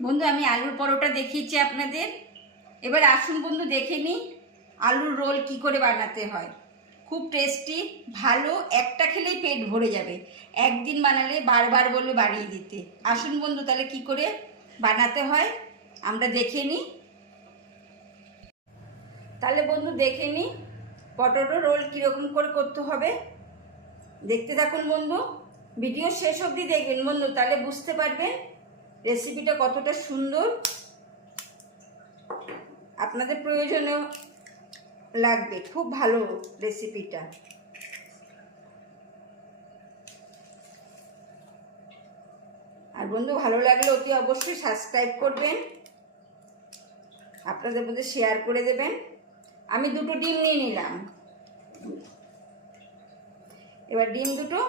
বন্ধু আমি আলুর পরোটা দেখিয়েছি আপনাদের। এবার আসুন বন্ধু দেখে নিই আলুর রোল কি করে বানাতে হয়। খুব টেস্টি, ভালো, একটা খেলেই পেট ভরে যাবে। একদিন বানালে বারবার বলবে বানিয়ে দিতে। আসুন বন্ধু তাহলে কি করে বানাতে হয় আমরা দেখে নিই। তাহলে বন্ধু দেখে নিই পটেটো রোল কীরকম করে করতে হবে। দেখতে থাকুন বন্ধু, ভিডিও শেষ অবধি দেখবেন বন্ধু, তাহলে বুঝতে পারবেন রেসিপিটা কতটা সুন্দর আপনাদের প্রয়োজনীয় লাগবে। খুব ভালো রেসিপিটা। আর বন্ধু ভালো লাগলে অতি অবশ্যই সাবস্ক্রাইব করবেন, আপনাদের মধ্যে শেয়ার করে দেবেন। আমি দুটো ডিম নিয়ে নিলাম। এবার ডিম দুটো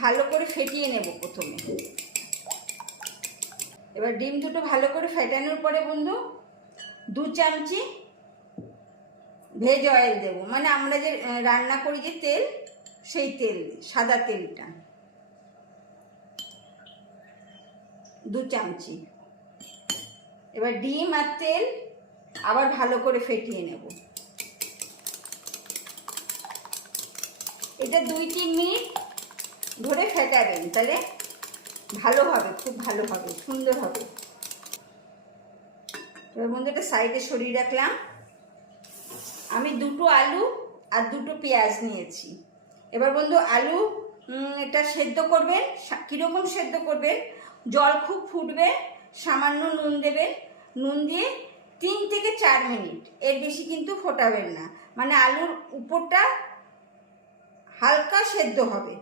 ভালো করে ফেটিয়ে নেব প্রথমে। এবার ডিম দুটো ভালো করে ফেটানোর পরে বন্ধু 2 চামচি ভেজ অয়েল দেব, মানে আমরা যে রান্না করি যে তেল, সেই তেল, সাদা তেলটা 2 চামচি। এবার ডিম আর তেল আবার ভালো করে ফেটিয়ে নেব। এটা 2-3 মিনিট ধরে ফেটাবেন, তাহলে ভালো হবে, খুব ভালো হবে, সুন্দর হবে। এবার বন্ধু এটা সাইডে সরিয়ে রাখলাম। আমি 2টো আলু আর 2টো পেঁয়াজ নিয়েছি। এবার বন্ধু আলু এটা সেদ্ধ করবেন। কীরকম সেদ্ধ করবেন, জল খুব ফুটবে, সামান্য নুন দেবেন। নুন দিয়ে 3 থেকে 4 মিনিট, এর বেশি কিন্তু ফোটাবেন না। মানে আলুর উপরটা হালকা সেদ্ধ হবে,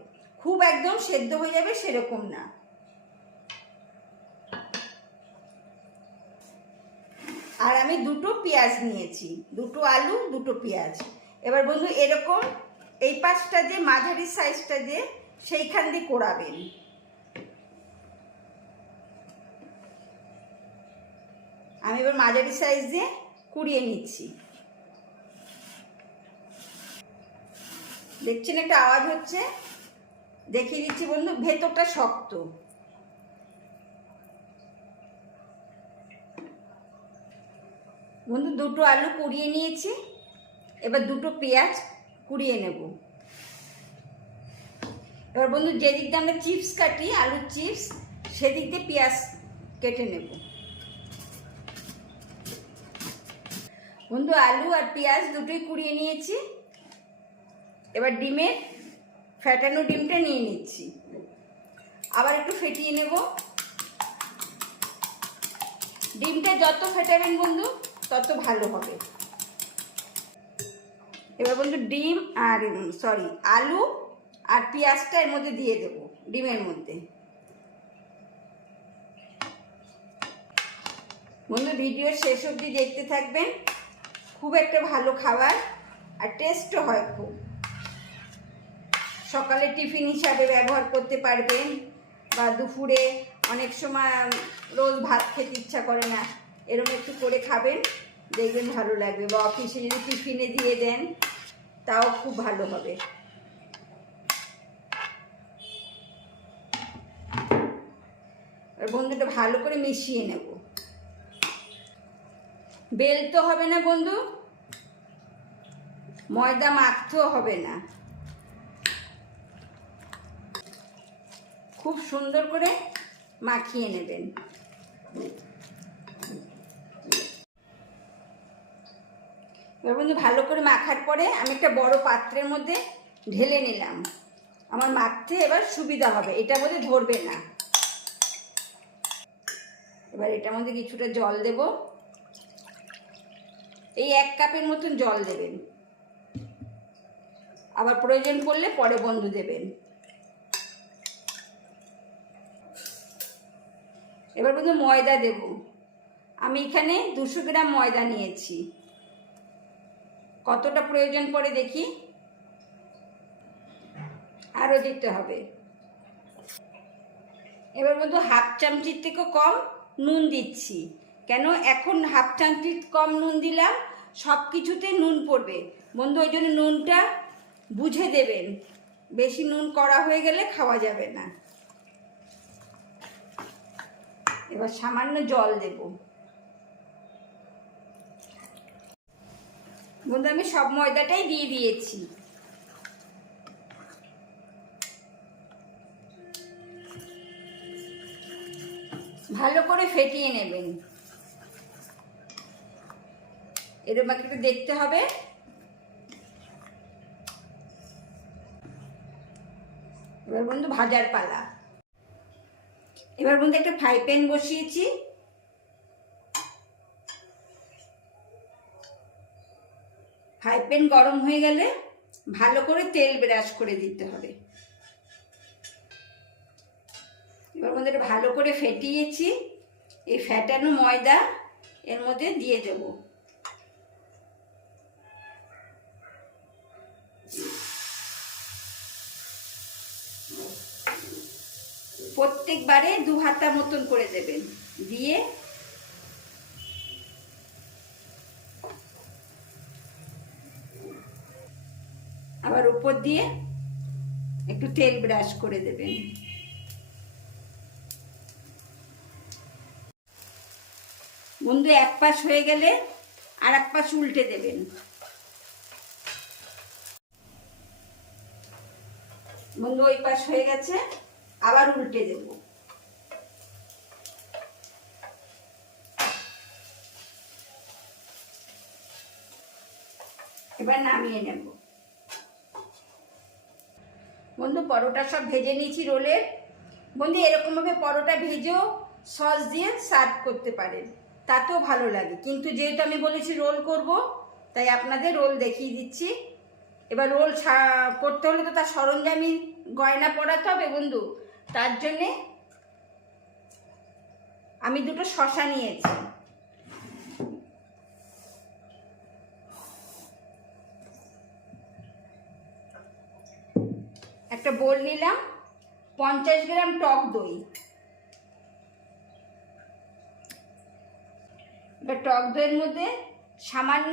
খুব একদম সেদ্ধ হয়ে যাবে সেরকম না। আর আমি 2টো পেঁয়াজ নিয়েছি, 2টো আলু 2টো পেঁয়াজ। এবার বন্ধু এরকম এই পাশটা দিয়ে মাঝারি সাইজটা দিয়ে সেইখান দিয়ে কোড়াবেন। আমি এবার মাঝারি সাইজ দিয়ে কুড়িয়ে নিচ্ছি। দেখছেন একটা আওয়াজ হচ্ছে, দেখিয়ে দিচ্ছি বন্ধু। ভেতরটা শক্ত। বন্ধু 2টো আলু কুড়িয়ে নিয়েছি। এবার 2টো পেঁয়াজ কুড়িয়ে নেব। এবার বন্ধু যেদিক দিয়ে আমরা চিপস কাটি, আলুর চিপস, সেদিক দিয়ে পেঁয়াজ কেটে নেব। বন্ধু আলু আর পেঁয়াজ দুটোই কুড়িয়ে নিয়েছি। এবার ডিমের ফ্যাটানো ডিমটা নিয়ে নিচ্ছি, আবার একটু ফেটিয়ে নেব। ডিমটা যত ফেটাবেন বন্ধু তত ভালো হবে। এবার বন্ধু ডিম আর আলু আর পেঁয়াজটা এর মধ্যে দিয়ে দেব, ডিমের মধ্যে। বন্ধু ভিডিও শেষ অবধি দেখতে থাকবেন। খুব একটা ভালো খাবার আর টেস্টও হয় খুব। সকালে টিফিন হিসাবে ব্যবহার করতে পারবেন, বা দুপুরে অনেক সময় রোজ ভাত খেতে ইচ্ছা করে না, এরকম একটু করে খাবেন, দেখবেন ভালো লাগবে। বা অফিসে যদি টিফিনে দিয়ে দেন তাও খুব ভালো হবে। বন্ধুটা ভালো করে মিশিয়ে নেব। বেলতে হবে না বন্ধু, ময়দা মাখতেও হবে না। খুব সুন্দর করে মাখিয়ে নেবেন। এবার বন্ধু ভালো করে মাখার পরে আমি একটা বড় পাত্রের মধ্যে ঢেলে নিলাম। আমার মাখতে এবার সুবিধা হবে, এটা মধ্যে ধরবে না। এবার এটার মধ্যে কিছুটা জল দেব। এই 1 কাপের মতন জল দেবেন, আবার প্রয়োজন পড়লে পরে বন্ধু দেবেন। এবার বন্ধু ময়দা দেব। আমি এখানে 200 গ্রাম ময়দা নিয়েছি। কতটা প্রয়োজন পড়ে দেখি, আরও দিতে হবে। এবার বন্ধু 1/2 চামচির থেকেও কম নুন দিচ্ছি। কেন এখন 1/2 চামচি কম নুন দিলাম, সব কিছুতে নুন পড়বে বন্ধু, ওই জন্য নুনটা বুঝে দেবেন। বেশি নুন কড়া হয়ে গেলে খাওয়া যাবে না। এবার সামান্য জল দেব। বন্ধু আমি সব ময়দাটাই দিয়ে দিয়েছি। ভালো করে ফেটিয়ে নেবেন। এরকম একটু দেখতে হবে। এবার বন্ধু ভাজার পালা। এবার বন্ধু একটা ফ্রাই প্যান বসিয়েছি। ফ্রাই প্যান গরম হয়ে গেলে ভালো করে তেল ব্রাশ করে দিতে হবে। এবার বন্ধু এটা ভালো করে ফেটিয়েছি। এই ফেটানো ময়দা এর মধ্যে দিয়ে দেব। প্রত্যেকবারে 2 হাতা মতন করে দেবেন। দিয়ে আবার উপর দিয়ে একটু তেল ব্রাশ করে দেবেন। বন্ধু এক পাশ হয়ে গেলে আর এক পাশ উল্টে দেবেন। বন্ধু ওই পাশ হয়ে গেছে, আবার উল্টে দেব। এবার নামিয়ে নেব। বন্ধু পরোটা সব ভেজে নিয়েছি রোলের। বন্ধু এরকমভাবে পরোটা ভেজেও সস দিয়ে সার্ভ করতে পারেন, তাতেও ভালো লাগে। কিন্তু যেহেতু আমি বলেছি রোল করব, তাই আপনাদের রোল দেখিয়ে দিচ্ছি। এবার রোল করতে হলে তো তার সরঞ্জামই গয়না পরাতে হবে বন্ধু। তার জন্যে আমি 2টো শসা নিয়েছি। একটা বোল নিলাম, 50 গ্রাম টক দই। এবার টক দইয়ের মধ্যে সামান্য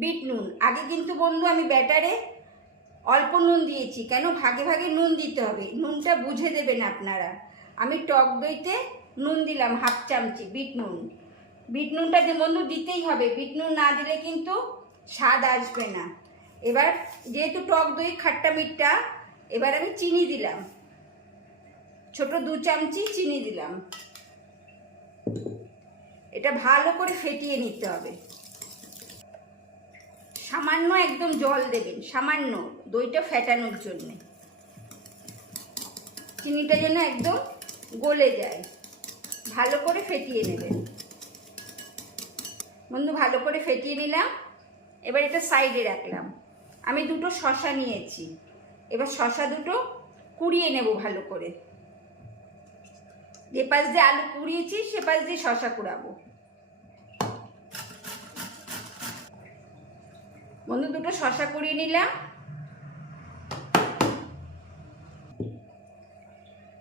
বিট নুন। আগে কিন্তু বন্ধু আমি ব্যাটারে অল্প নুন দিয়েছি, কেন ভাগে ভাগে নুন দিতে হবে, নুনটা বুঝে দেবেন আপনারা। আমি টক দইতে নুন দিলাম 1/2 চামচি বিট নুন। বিট নুনটা যে বন্ধু দিতেই হবে, বিট নুন না দিলে কিন্তু স্বাদ আসবে না। এবার যেহেতু টক দই খাট্টা মিঠা, এবার আমি চিনি দিলাম, ছোট 2 চামচি চিনি দিলাম। এটা ভালো করে ফেটিয়ে নিতে হবে। সামান্য একদম জল দেবেন, সামান্য, দইটা ফেটানোর জন্য। চিনিটা যেন একদম গলে যায়। ভালো করে ফেটিয়ে নেবেন বন্ধু। ভালো করে ফেটিয়ে নিলাম। এবার এটা সাইডে রাখলাম। আমি 2টো শসা নিয়েছি। এবার শসা 2টো কুড়িয়ে নেব ভালো করে। যে পাশ দিয়ে আলু কুড়িয়েছি সে পাশ দিয়ে শসা কুড়াবো। বন্ধু 2টো শসা কুড়িয়ে নিলাম।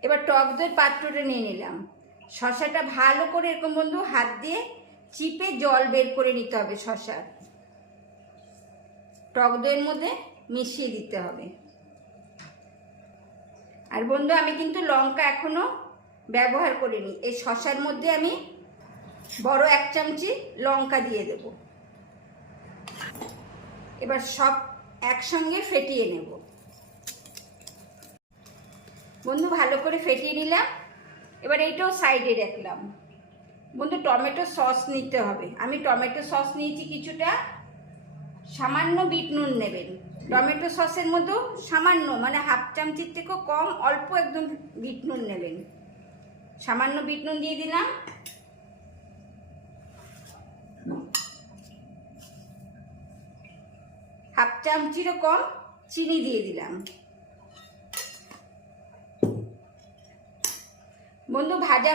এবার টক দইয়ের পাত্রটা নিয়ে নিলাম। শসাটা ভালো করে এরকম বন্ধু হাত দিয়ে চিপে জল বের করে নিতে হবে। শসার টক দইয়ের মধ্যে মিশিয়ে দিতে হবে। আর বন্ধু আমি কিন্তু লঙ্কা এখনো ব্যবহার করিনি। এই শসার মধ্যে আমি বড় 1 চামচি লঙ্কা দিয়ে দেব। এবার সব একসঙ্গে ফেটিয়ে নেব বন্ধু। ভালো করে ফেটিয়ে নিলাম। এবার এইটাও সাইডে রাখলাম বন্ধু। টমেটো সস নিতে হবে। আমি টমেটো সস নিয়েছি কিছুটা। সামান্য বিট নুন নেবেন। টমেটো সসের মধ্যে সামান্য, মানে 1/2 চামচির থেকেও কম, অল্প একদম বিট নুন নেবেন। সামান্য বিট নুন দিয়ে দিলাম। হাফ চামচিরও কম চিনি দিয়ে দিলাম বন্ধু। ভাজা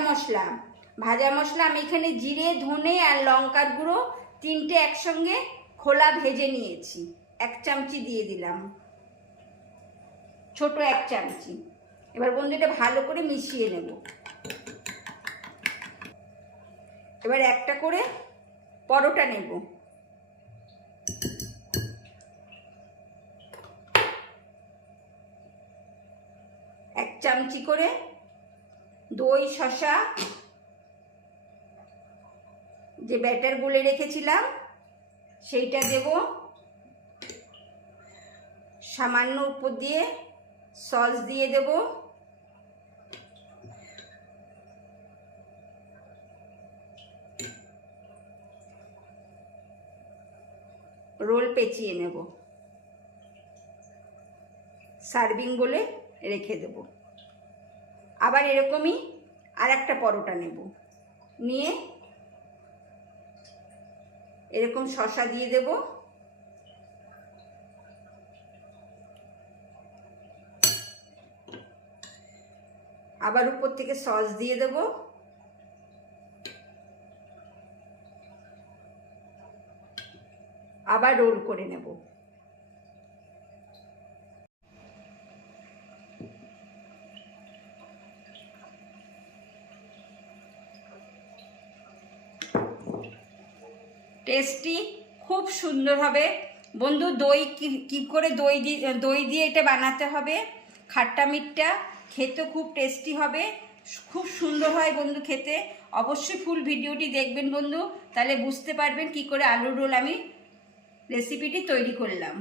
মশলা আমি এখানে জিরে, ধনে আর লঙ্কার গুঁড়ো 3টে একসঙ্গে খোলা ভেজে নিয়েছি। 1 চামচি দিয়ে দিলাম, ছোট 1 চামচি। এবার বন্ধু এটা ভালো করে মিশিয়ে নেব। এবার একটা করে পরোটা নেব। এক চামচি করে দই, শসা যে ব্যাটার গুলে রেখেছিলাম সেইটা দেব, সামান্য উপর দিয়ে সস দিয়ে দেব, রোল পেঁচিয়ে নেব, সার্ভিং বলে রেখে দেব। আবার এরকমই আর একটা পরোটা নেব, নিয়ে এরকম শসা দিয়ে দেব, আবার উপর থেকে সস দিয়ে দেব, আবার রোল করে নেব। টেস্টি, খুব সুন্দর হবে বন্ধু। দই কি করে দই দিয়ে এটা বানাতে হবে, খাট্টা মিঠটা, খেতে খুব টেস্টি হবে, খুব সুন্দর হয় বন্ধু খেতে। অবশ্যই ফুল ভিডিওটি দেখবেন বন্ধু, তাহলে বুঝতে পারবেন কি করে আলুর রোল আমি রেসিপিটি তৈরি করলাম।